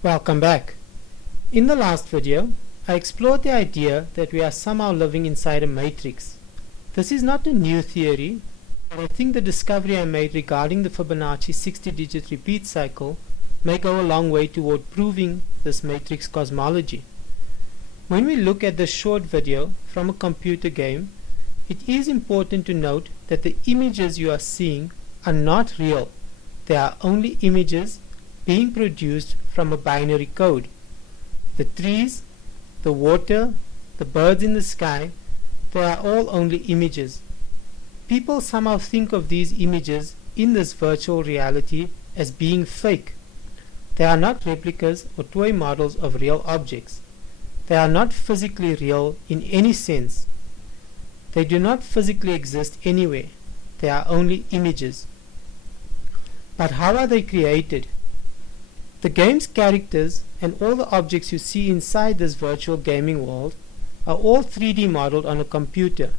Welcome back. In the last video, I explored the idea that we are somehow living inside a matrix. This is not a new theory, but I think the discovery I made regarding the Fibonacci 60-digit repeat cycle may go a long way toward proving this matrix cosmology. When we look at this short video from a computer game, it is important to note that the images you are seeing are not real. They are only images being produced from a binary code. The trees, the water, the birds in the sky, they are all only images. People somehow think of these images in this virtual reality as being fake. They are not replicas or toy models of real objects. They are not physically real in any sense. They do not physically exist anywhere. They are only images. But how are they created? The game's characters and all the objects you see inside this virtual gaming world are all 3D modeled on a computer.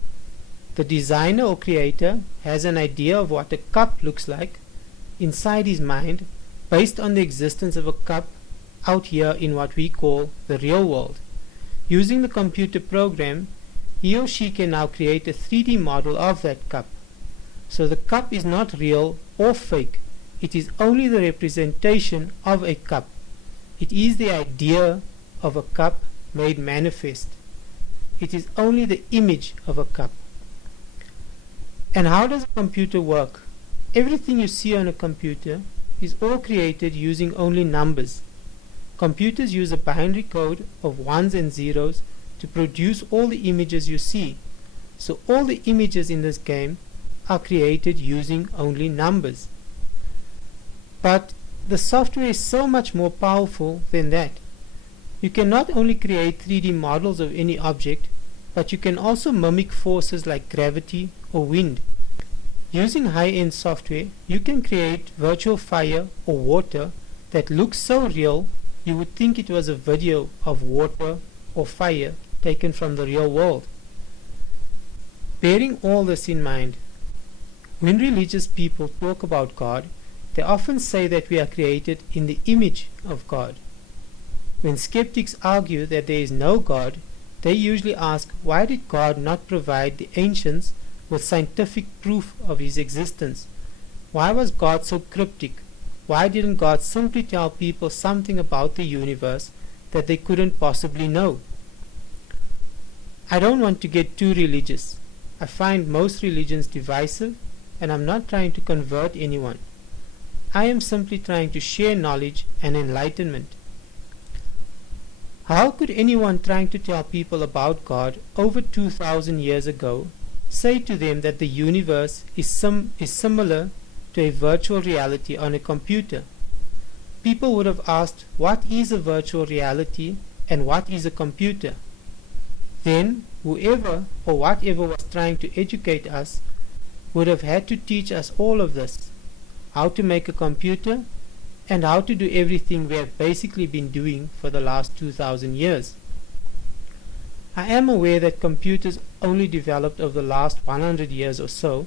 The designer or creator has an idea of what a cup looks like inside his mind based on the existence of a cup out here in what we call the real world. Using the computer program, he or she can now create a 3D model of that cup. So the cup is not real or fake. It is only the representation of a cup. It is the idea of a cup made manifest. It is only the image of a cup. And how does a computer work? Everything you see on a computer is all created using only numbers. Computers use a binary code of ones and zeros to produce all the images you see. So all the images in this game are created using only numbers. But the software is so much more powerful than that. You can not only create 3D models of any object, but you can also mimic forces like gravity or wind. Using high-end software, you can create virtual fire or water that looks so real you would think it was a video of water or fire taken from the real world. Bearing all this in mind, when religious people talk about God, they often say that we are created in the image of God. When skeptics argue that there is no God, they usually ask, why did God not provide the ancients with scientific proof of his existence? Why was God so cryptic? Why didn't God simply tell people something about the universe that they couldn't possibly know? I don't want to get too religious. I find most religions divisive, and I'm not trying to convert anyone. I am simply trying to share knowledge and enlightenment. How could anyone trying to tell people about God over 2,000 years ago say to them that the universe is similar to a virtual reality on a computer? People would have asked, what is a virtual reality and what is a computer? Then whoever or whatever was trying to educate us would have had to teach us all of this. How to make a computer, and how to do everything we have basically been doing for the last 2,000 years. I am aware that computers only developed over the last 100 years or so,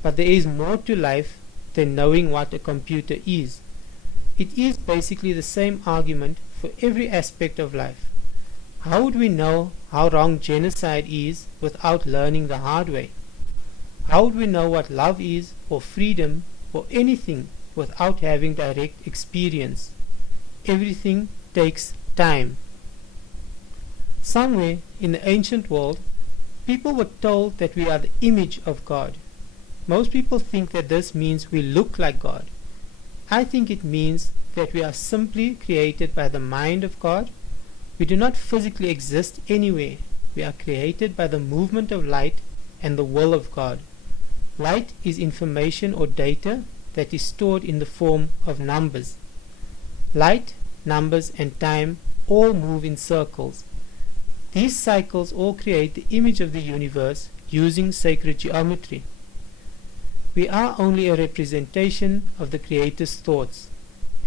but there is more to life than knowing what a computer is. It is basically the same argument for every aspect of life. How would we know how wrong genocide is without learning the hard way? How would we know what love is, or freedom, or anything without having direct experience? Everything takes time. Somewhere in the ancient world, people were told that we are the image of God. Most people think that this means we look like God. I think it means that we are simply created by the mind of God. We do not physically exist anywhere. We are created by the movement of light and the will of God. Light is information or data that is stored in the form of numbers. Light, numbers, and time all move in circles. These cycles all create the image of the universe using sacred geometry. We are only a representation of the Creator's thoughts.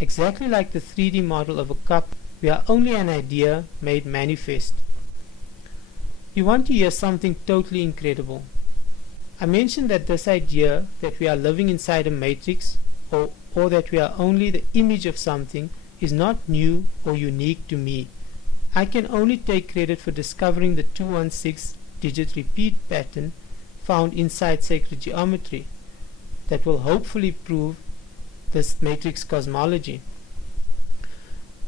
Exactly like the 3D model of a cup, we are only an idea made manifest. You want to hear something totally incredible? I mentioned that this idea that we are living inside a matrix or that we are only the image of something is not new or unique to me. I can only take credit for discovering the 216-digit repeat pattern found inside sacred geometry that will hopefully prove this matrix cosmology.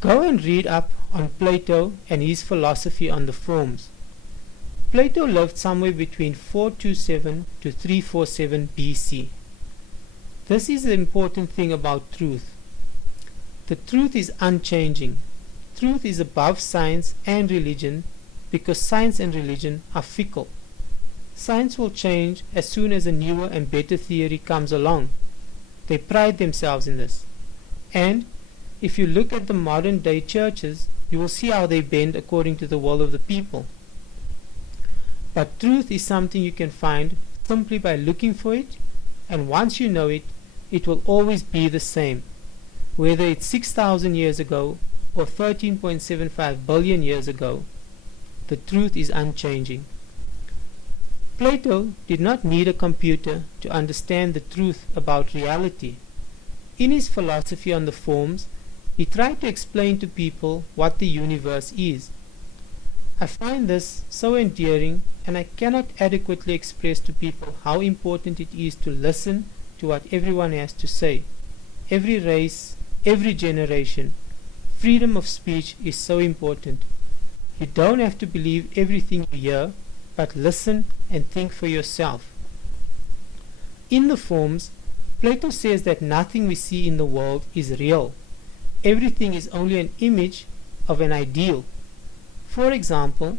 Go and read up on Plato and his philosophy on the forms. Plato lived somewhere between 427 to 347 BC. This is the important thing about truth. The truth is unchanging. Truth is above science and religion because science and religion are fickle. Science will change as soon as a newer and better theory comes along. They pride themselves in this. And if you look at the modern day churches, you will see how they bend according to the will of the people. But truth is something you can find simply by looking for it, and once you know it, it will always be the same. Whether it's 6,000 years ago or 13.75 billion years ago, the truth is unchanging. Plato did not need a computer to understand the truth about reality. In his philosophy on the forms, he tried to explain to people what the universe is. I find this so endearing, and I cannot adequately express to people how important it is to listen to what everyone has to say. Every race, every generation. Freedom of speech is so important. You don't have to believe everything you hear, but listen and think for yourself. In the forms, Plato says that nothing we see in the world is real. Everything is only an image of an ideal. For example,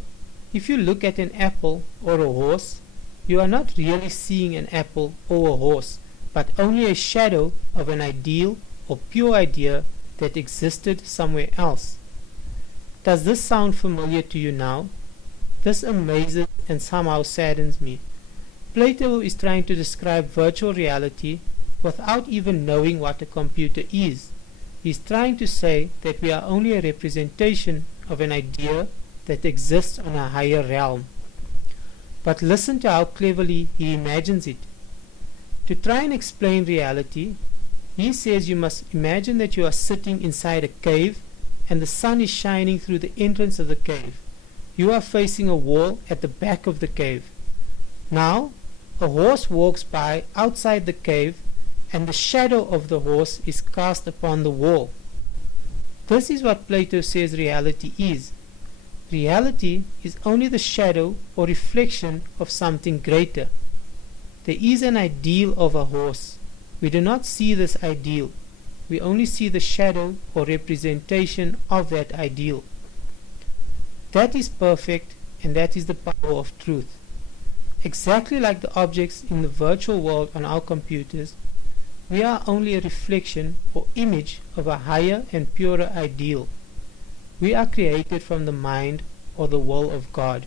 if you look at an apple or a horse, you are not really seeing an apple or a horse, but only a shadow of an ideal or pure idea that existed somewhere else. Does this sound familiar to you now? This amazes and somehow saddens me. Plato is trying to describe virtual reality without even knowing what a computer is. He is trying to say that we are only a representation of an idea that exists on a higher realm. But listen to how cleverly he imagines it. To try and explain reality, he says you must imagine that you are sitting inside a cave and the sun is shining through the entrance of the cave. You are facing a wall at the back of the cave. Now, a horse walks by outside the cave and the shadow of the horse is cast upon the wall. This is what Plato says reality is. Reality is only the shadow or reflection of something greater. There is an ideal of a horse. We do not see this ideal. We only see the shadow or representation of that ideal. That is perfect, and that is the power of truth. Exactly like the objects in the virtual world on our computers, we are only a reflection or image of a higher and purer ideal. We are created from the mind or the will of God.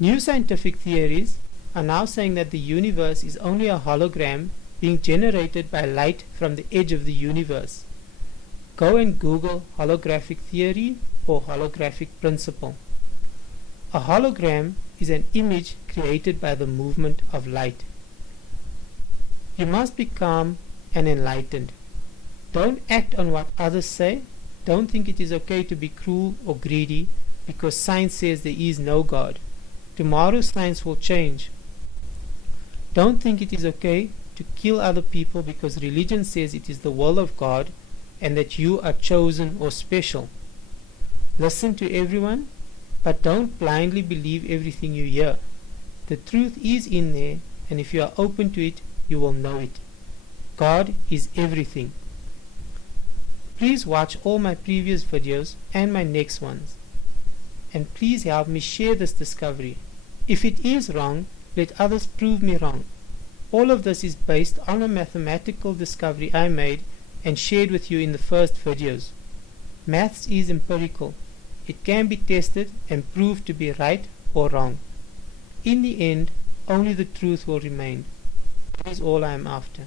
New scientific theories are now saying that the universe is only a hologram being generated by light from the edge of the universe. Go and Google holographic theory or holographic principle. A hologram is an image created by the movement of light. You must be calm and enlightened. Don't act on what others say. Don't think it is okay to be cruel or greedy because science says there is no God. Tomorrow science will change. Don't think it is okay to kill other people because religion says it is the will of God and that you are chosen or special. Listen to everyone, but don't blindly believe everything you hear. The truth is in there, and if you are open to it, you will know it. God is everything. Please watch all my previous videos and my next ones. And please help me share this discovery. If it is wrong, let others prove me wrong. All of this is based on a mathematical discovery I made and shared with you in the first videos. Maths is empirical. It can be tested and proved to be right or wrong. In the end, only the truth will remain. That is all I am after.